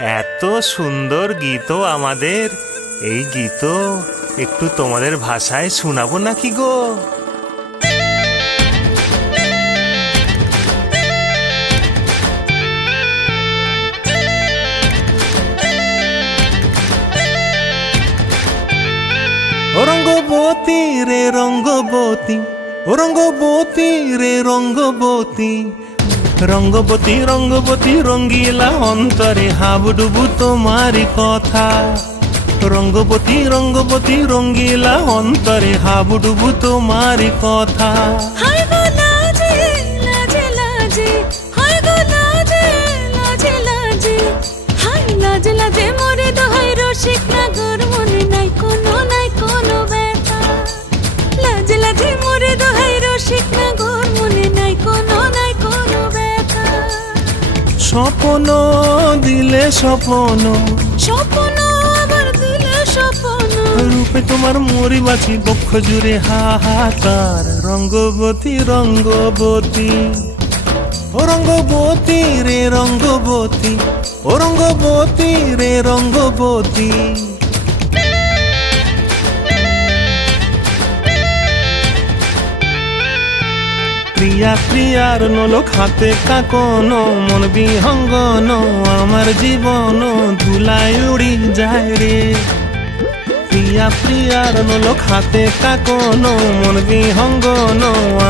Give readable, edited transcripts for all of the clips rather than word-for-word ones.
এত সুন্দর গীত আমাদের, এই গীত একটু তোমাদের ভাষায় শোনাবো নাকি গো? ও রঙ্গবতী রে রঙ্গবতী, ও রঙ্গবতী রে রঙ্গবতী, রঙ্গবতী রঙ্গবতী রঙ্গিলা অন্তরে হাবুডুবু তোমারি কথা। রঙ্গবতী রঙ্গবতী রঙ্গিলা অন্তরে হাবুডুবু তোমারি কথা। হায় গো লাজে লাজে লাজে, হায় গো লাজে লাজে লাজে, হায় লাজে লাজে মোরে দোহাই রসিক নাগর মনে নাই কোনো ব্যথা। লাজে লাজে মোরে দোহাই রসিক নাগর মনে নাই কোনো ব্যথা। স্বপ্ন দিলে স্বপ্ন, স্বপ্ন আবার দিলে স্বপ্ন, রূপে তোমার মরি বাছি বক্ষ জুড়ে হাহাকার। রঙ্গবতী রঙ্গবতী, ও রঙ্গবতী রে রঙ্গবতী, ও রঙ্গবতী রে রঙ্গবতী। প্রিয়া প্রিয়ার নলক হাতে কাকন, মন বিহঙ্গন আমার জীবন ধুলায় উড়ি যায় রে। প্রিয়া প্রিয়ার নলক হাতে কাকন, মন বিহঙ্গন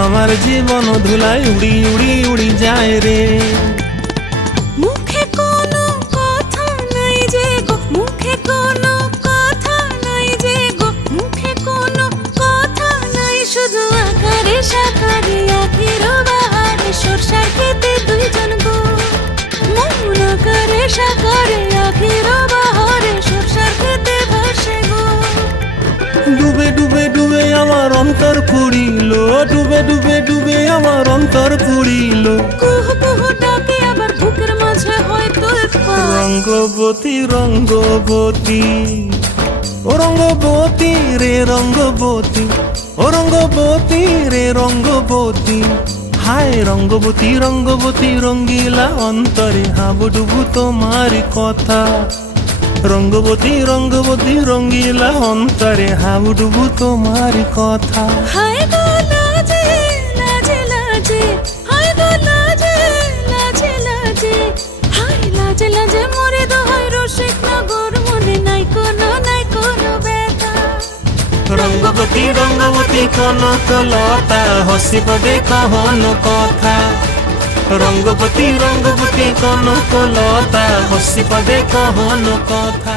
আমার জীবন ধুলায় উড়ি উড়ি উড়ি যায় রে। মুখে কোনো কথা নাই যে গো, মুখে কোনো কথা নাই যে গো, মুখে কোনো কথা নাই, শুধু আকারে সাকারে আখির বাহারে সরষার খেতে দুইজন গো। মন আকারে সাকারে আখির বাহারে সরষার খেতে ভাসে গো। ডুবে ডুবে ডুবে আমার অন্তর পুড়িল, ডুবে ডুবে ডুবে আমার অন্তর পুড়িল। কুহু কুহু ডাকে আবার বুকের মাঝে হয়তো রঙ্গবতী রঙ্গবতী, ও রঙ্গবতী রে রঙ্গবতী, ও রঙ্গবতী রে রঙ্গবতী। হায় রঙ্গবতী রঙ্গবতী রঙ্গিলা অন্তরে হাবুডুবু তোমারি কথা। রঙ্গবতী রঙ্গবতী রঙ্গিলা অন্তরে হাবুডুবু তোমারি কথা। হায় গো লাজে লাজে লাজে, হায় গো লাজে লাজে লাজে, হায় লাজে লাজে মোরে দোহাই রসিক নগর মনে নাই কোনো ব্যথা। রঙ্গবতী রঙ্গবতী কনক লতা হসি পদে কহন কথা। রঙ্গবতী রঙ্গবতী কনক লতা হসি পদে কহন কথা।